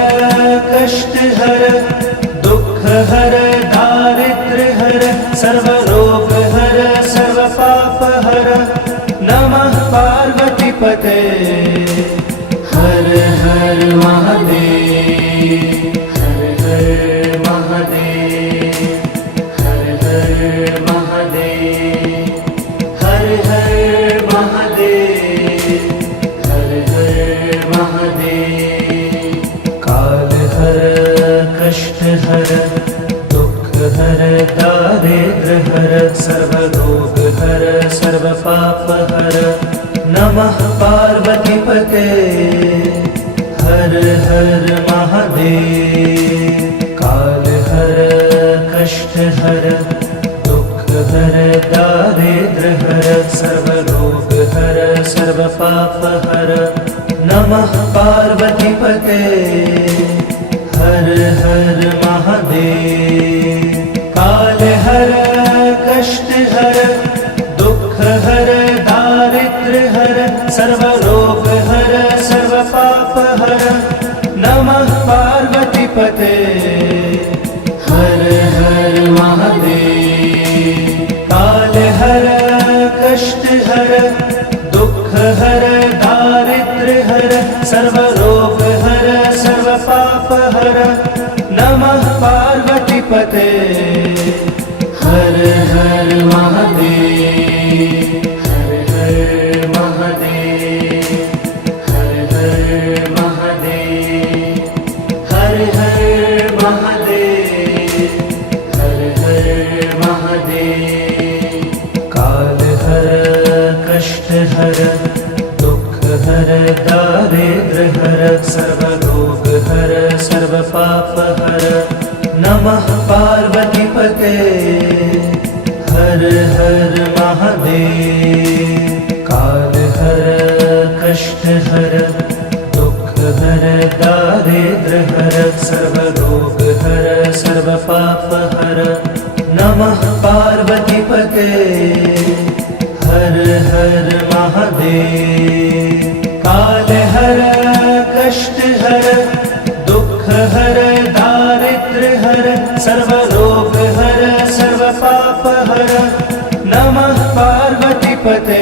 कष्ट हर दुख हर दारिद्र हर सर्वरोग हर सर्व पाप हर नमः पार्वतीपते हर हर महादेव हर हर महादेव हर हर महादेव हर हर महादेव हर हर महादेव काल हर कष्ट हर दुख हर दारिद्र हर सर्वरोग हर सर्व पाप हर नमः पार्वतीपते हर हर महादेव काल हर कष्ट हर दुख हर दारिद्र हर सर्वरोग हर सर्व पाप हर नमः पार्वतीपते हर हर महादेव काल हर कष्ट हर दुख हर दारिद्र हर सर्वरोग हर सर्व पाप हर नमः पार्वतीपते हर हर महादेव काल हर कष्ट हर दुख हर दारिद्र हर सर्वरोग हर सर्व पाप हर नमः पार्वतीपते हर हर महादेव हर हर महादेव हर हर महादेव हर हर महादेव हर हर महादेव काल हर कष्ट हर दुख हर दारिद्र हर सर्वरोग हर सर्व पाप हर नमः पार्वतीपते हर हर महादेव काल हर कष्ट हर दुख हर दारिद्र हर सर्वरोग हर सर्व पाप हर नमः पार्वतीपते हर हर महादेव काल हर कष्ट हर दुख हर दारिद्र हर सर्वरोग हर सर्व पाप हर नमः पार्वतीपते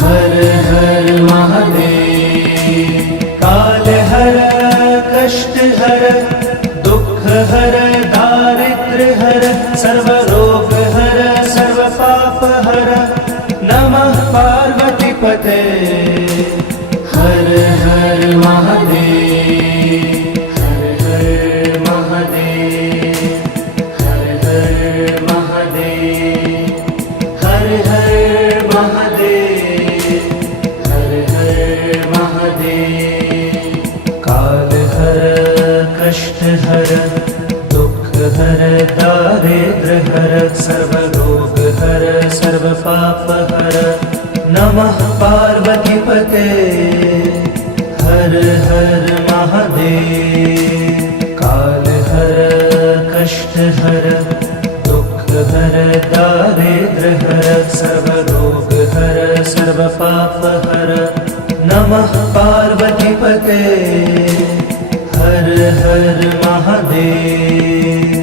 हर हर महादेव काल हर कष्ट हर दुख हर दारिद्र हर सर्वरोग हर सर्व पाप हर नमः पार्वतीपते हर हर महादेव हर हर महादेव हर हर महादेव हर हर महादेव हर हर महादेव काल हर कष्ट हर दुख हर दारिद्र हर सर्वरोग हर सर्व पाप हर नमः पार्वतीपते हर हर महादेव काल हर कष्ट हर दुख हर दारिद्र हर सर्वरोग हर सर्व पाप हर नमः पार्वतीपते हर हर महादेव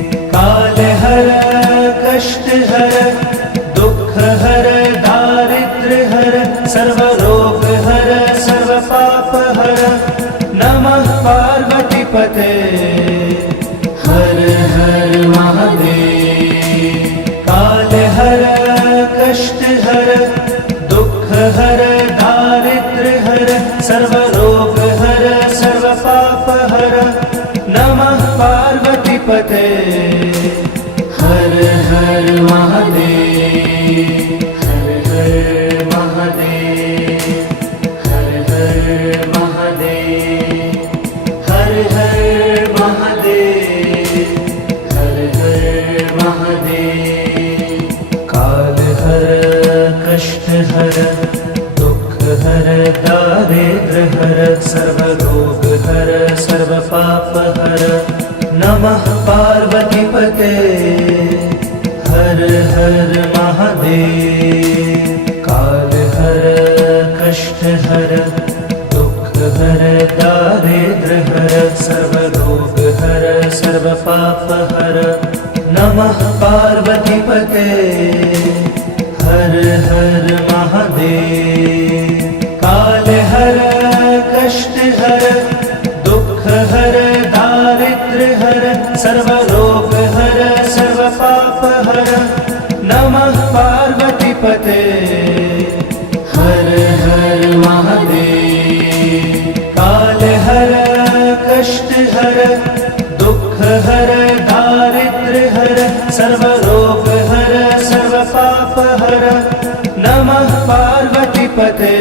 हर हर महादेव। काल हर कष्ट हर दुख हर दारिद्र्य हर सर्व रोग हर सर्व पाप हर नमः पार्वती पते। हर हर महादेव। हर हर महादेव। हर हर महादेव। हर हर महादेव। हर हर महादेव। काल हर कष्ट हर दुख हर दारिद्र्य हर सर्व रोग हर सर्व पाप हर नमः पार्वती पते। हर हर महादेव। काल हर कष्ट हर दुख हर दारिद्र्य हर सर्व रोग हर सर्व पाप हर नमः पार्वती पते। हर हर महादेव। काल हर कष्ट हर दुख हर दारिद्र्य हर सर्व रोग हर सर्व पाप हर नमः पार्वती पते। हर हर महादेव। काल हर कष्ट हर दुख हर दारिद्र्य हर सर्व रोग हर सर्व पाप हर नमः पार्वती पते।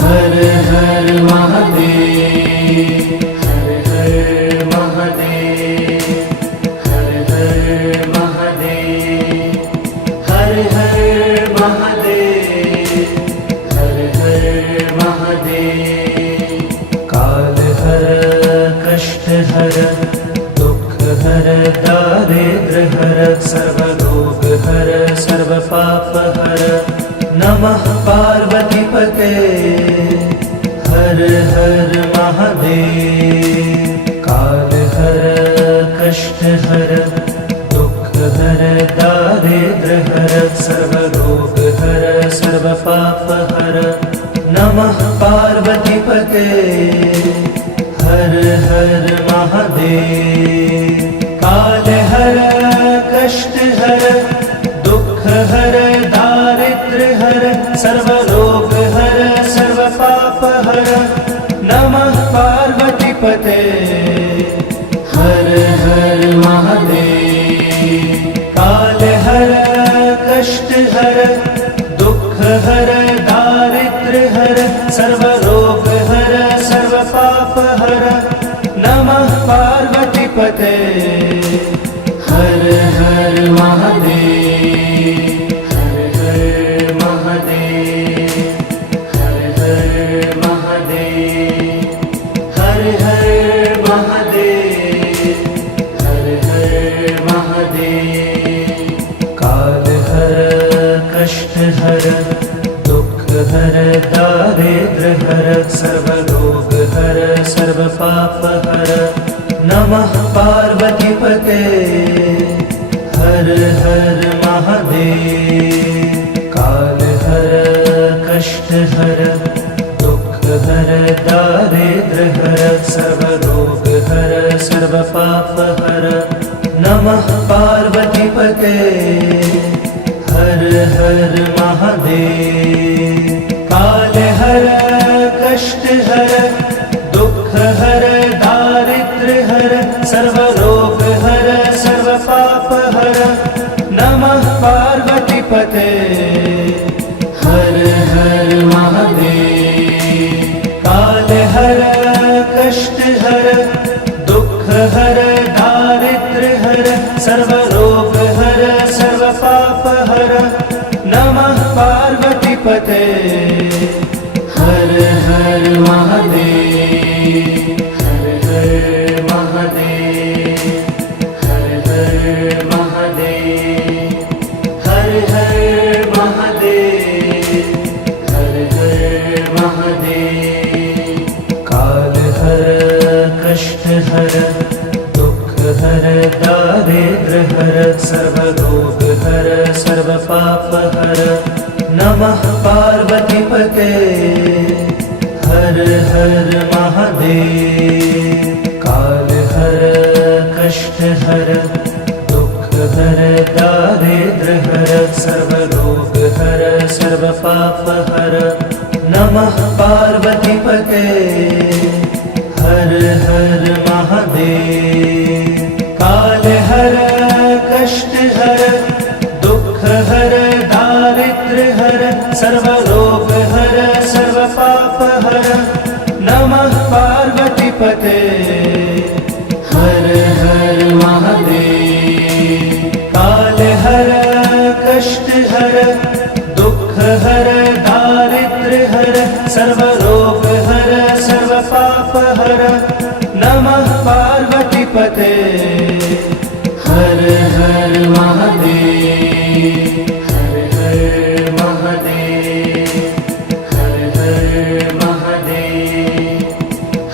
हर हर महादेव। हर हर महादेव। हर हर महादेव। हर हर महादेव। हर हर महादेव। काल हर कष्ट हर दुख हर दारिद्र्य हर सर्व रोग हर सर्व पाप हर नमः पार्वती पते। हर हर महादेव। काल हर कष्ट हर दुख हर दारिद्र्य हर सर्व रोग हर सर्व पाप हर नमः पार्वती पते। हर हर महादेव। काल हर कष्ट हर दुख हर दारिद्र्य हर सर्व रोग हर सर्व पाप हर नमः पार्वती पते। हर हर महादेव। काल हर कष्ट हर दुख हर दारिद्र्य हर सर्व रोग हर सर्व पाप हर नमः पार्वती पते। हर हर महादेव। हर हर महादेव। हर हर महादेव। हर हर महादेव। हर हर महादेव। काल हर कष्ट हर दुख हर दारिद्र्य हर सर्व रोग हर सर्व पाप हर नमः पार्वती पते। हर हर महादेव। काल हर कष्ट हर दुख हर दारिद्र्य हर सर्व रोग हर सर्व पाप हर नमः पार्वती पते। हर हर महादेव। काल हर कष्ट हर दुख हर दारिद्र्य हर सर्व रोग हर सर्व पाप हर नमः पार्वती पते। हर हर महादेव। काल हर कष्ट हर दुख हर दारिद्र्य हर सर्व रोग हर सर्व पाप हर नमः पार्वती पते। हर हर महादेव। हर हर महादेव। हर हर महादेव। हर हर महादेव। हर हर महादेव। काल हर कष्ट हर दुख हर दारिद्र्य हर सर्व रोग हर सर्व पाप हर नमः पार्वती पते। हर हर महादेव। महादेव। काल हर कष्ट हर दुख हर दारिद्र्य हर सर्व रोग हर सर्व पाप हर नमः पार्वती पते हर हर महादेव। काल हर कष्ट हर दुख हर दारिद्र्य हर सर्व रोग हर सर्व पाप हर नमः पार्वती पते हर हर महादेव। हर हर महादेव। हर हर महादेव।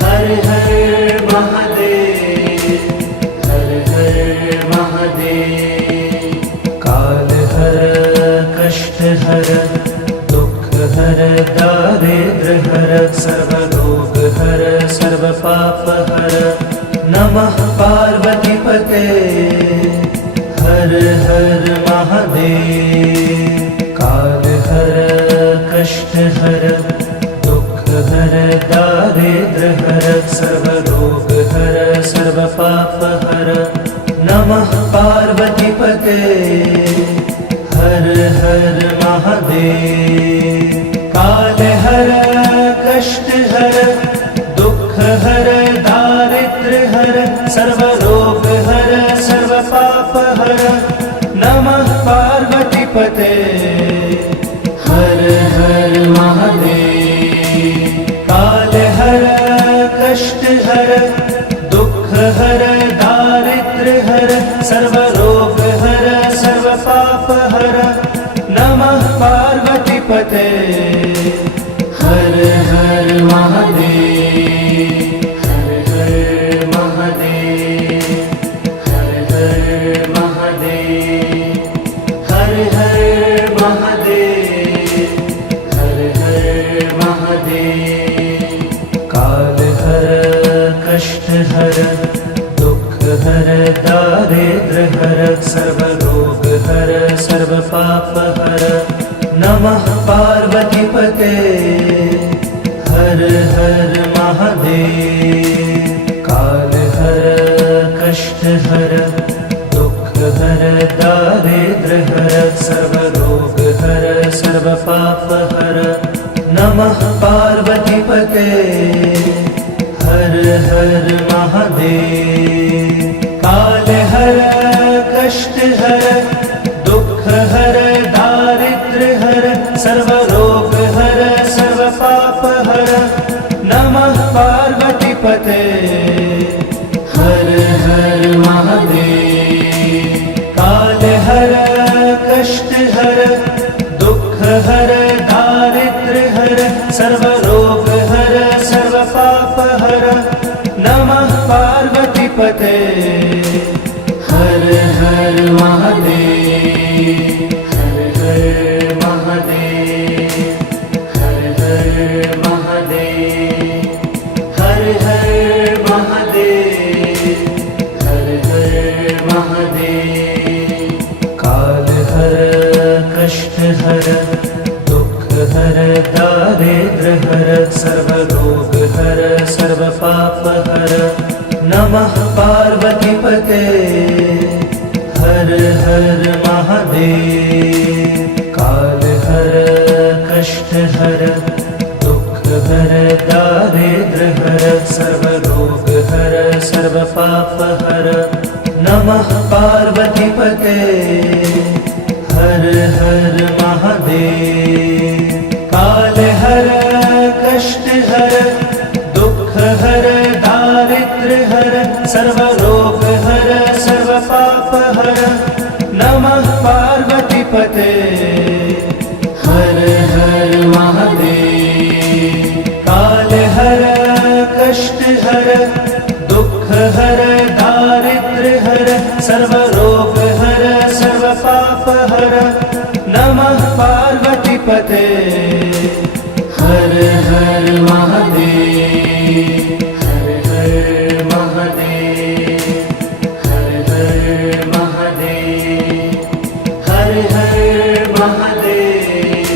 हर हर महादेव। हर हर महादेव। काल हर कष्ट हर दुख हर दारिद्र्य हर सर्व रोग हर सर्व पाप हर नमः पार्वती पते हर हर महादेव। काल हर कष्ट हर दुख हर दारिद्र्य हर सर्व रोग हर सर्व पाप हर नमः पार्वती पते हर हर महादेव। काल हर कष्ट हर दुख हर दारिद्र्य हर सर्व रोग हर सर्व पाप हर नमः पार्वती पते हर हर महादेव। काल हर कष्ट हर दुख हर दारिद्र्य हर सर्व रोग हर सर्व पाप हर नमः पार्वती पते हर हर महादेव। हर हर महादेव। हर हर महादेव। हर हर महादेव। हर हर महादेव। काल हर कष्ट हर दुख हर दारिद्र्य हर सर्व रोग हर सर्व पाप हर नमः पार्वती पते हर हर महादेव। काल हर कष्ट हर दुख हर दारिद्र्य हर सर्व रोग हर सर्व पाप हर नमः पार्वती पते हर हर महादेव। काल हर कष्ट हर दुख हर दारिद्र्य हर सर्व रोग हर सर्व पाप हर नमः पार्वती पते हर हर महादेव। काल हर कष्ट हर दुख हर दारिद्र्य हर सर्व रोग हर सर्व पाप हर नमः पार्वती पते हर हर महादेव। हर हर महादेव। हर हर महादेव। हर हर महादेव। हर हर महादेव। काल हर कष्ट हर दुख हर दारिद्र्य हर सर्व रोग हर सर्व पाप हर नमः पार्वती पते हर हर महादेव। काल हर कष्ट हर दुख हर दारिद्र्य हर सर्व रोग हर सर्व पाप हर नमः पार्वती पते हर हर महादेव। काल हर कष्ट हर दुख हर दारिद्र्य हर सर्व रोग हर सर्व पाप हर नमः पार्वती पते हर हर महादेव। काल हर कष्ट हर दुख हर दारिद्र्य हर सर्व रोग हर सर्व पाप हर नमः पार्वती पते हर हर महादेव। हर हर महादेव। हर हर महादेव। हर हर महादेव।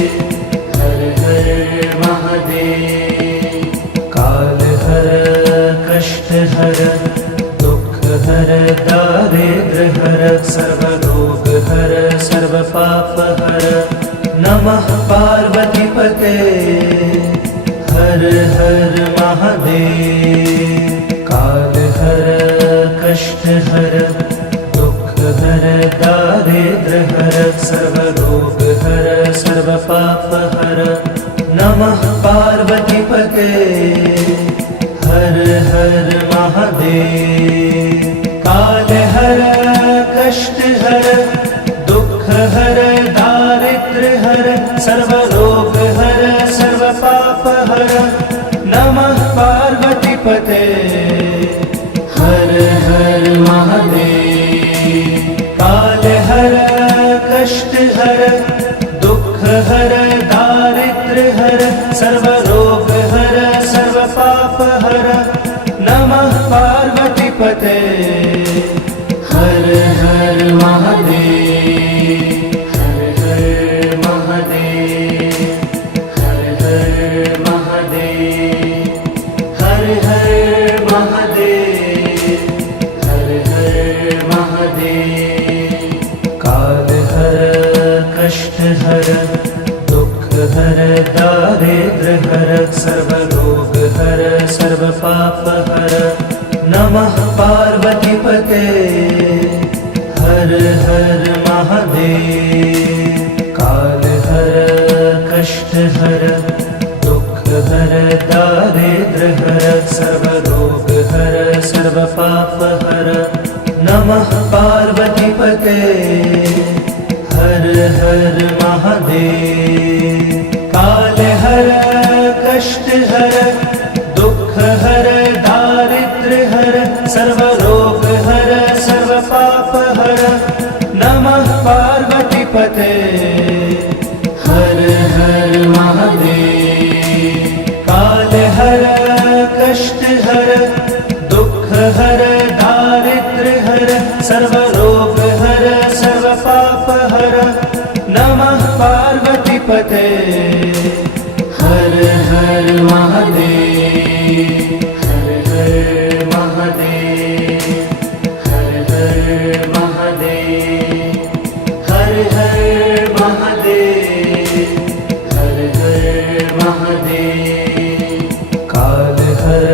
हर हर महादेव। काल हर कष्ट हर हर दारिद्र्य हर सर्वरोग हर सर्व पाप हर नमः पार्वती पते हर हर महादेव काल हर कष्ट हर दुख हर दारिद्र्य हर सर्वरोग हर सर्व पाप हर नमः पार्वती पते हर हर महादेव काल हर कष्ट हर दुख हर दारिद्र्य हर सर्वरोग हर सर्व पाप हर नमः पार्वती पते हर हर महादेव काल हर कष्ट हर दुख हर दारिद्र्य हर सर्वरोग हर सर्व पाप हर नमः पार्वती पते हर हर महादेव हर हर महादेव हर हर महादेव हर हर महादेव हर हर महादेव काल हर कष्ट हर दुख हर दारिद्र्य हर सर्वरोग हर सर्व पाप हर नमः पार्वती पते हर हर महादेव काल हर कष्ट हर दुख हर दारिद्र्य हर सर्वरोग हर सर्व पाप हर नमः पार्वती पते हर हर महादेव काल हर कष्ट हर दुख हर दारिद्र्य हर सर्वरोग हर सर्व पाप हर नमः पार्वती पते हर हर महादेव काल हर कष्ट हर दुख हर दारिद्र्य हर सर्वरोग हर सर्व पाप हर नमः पार्वती पते हर हर महादेव हर हर महादेव हर हर महादेव हर हर महादेव हर हर महादेव काल हर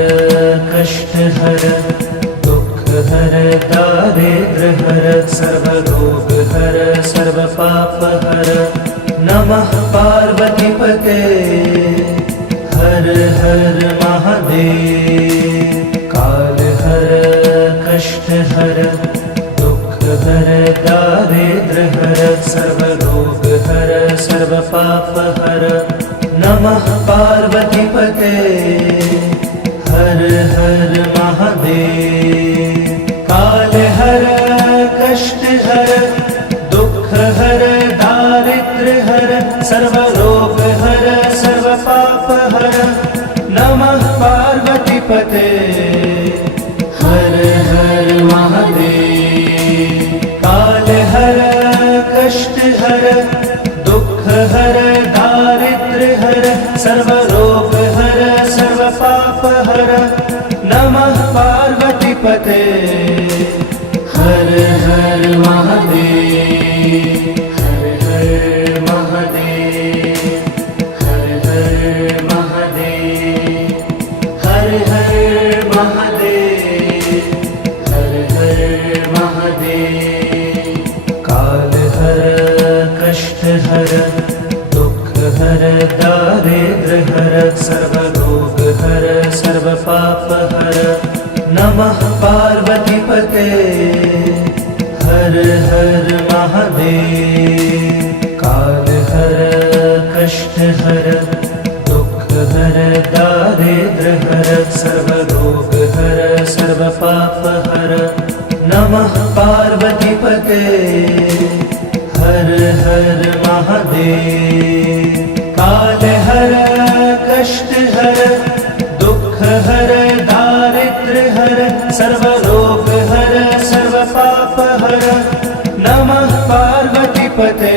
कष्ट हर दुख हर दारिद्र्य हर सर्वरोग हर सर्व पाप हर नमः पार्वती पते हर हर महादेव काल हर कष्ट हर दुख हर दारिद्र्य हर सर्वरोग हर सर्व पाप हर नमः पार्वती पते हर हर महादेव काल हर कष्ट हर दुख हर दारिद्र्य हर सर्वरोग हर सर्व पाप हर नमः पार्वती पते हर हर महादेव काल हर कष्ट हर दुख हर दारिद्र्य हर सर्वरोग हर सर्व पाप हर नमः पार्वती पते हर हर महादेव हर हर महादेव हर हर महादेव हर हर महादेव हर हर महादेव काल हर कष्ट हर दुख हर दारिद्र्य हर सर्वरोग हर सर्व पाप हर नमः पार्वती पते हर हर महादेव काल हर कष्ट हर दुख हर दारिद्र्य हर सर्वरोग हर सर्व पाप हर नमः पार्वती पते हर हर महादेव काल हर कष्ट हर दुख हर दारिद्र्य हर सर्वरोग हर सर्व पाप हर नमः पार्वती पते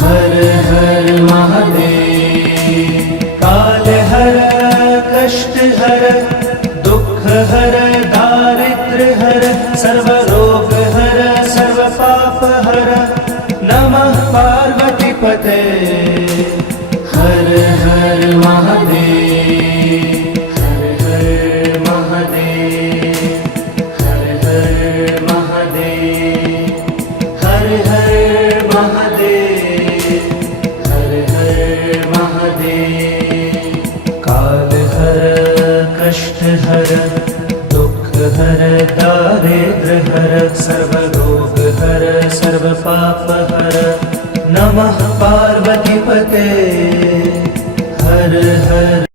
हर हर महादेव काल हर कष्ट हर दुख हर दारिद्र्य सर्वरोगहर सर्वपापहर नमः पार्वतीपते हर हर महादेव हर हर महादेव हर हर महादेव हर हर महादेव हर हर महादेव काल हर कष्ट हर दुख हर दारिद्र हर सर्वरोग हर सर्वपाप हर नमः पार्वतीपते हर हर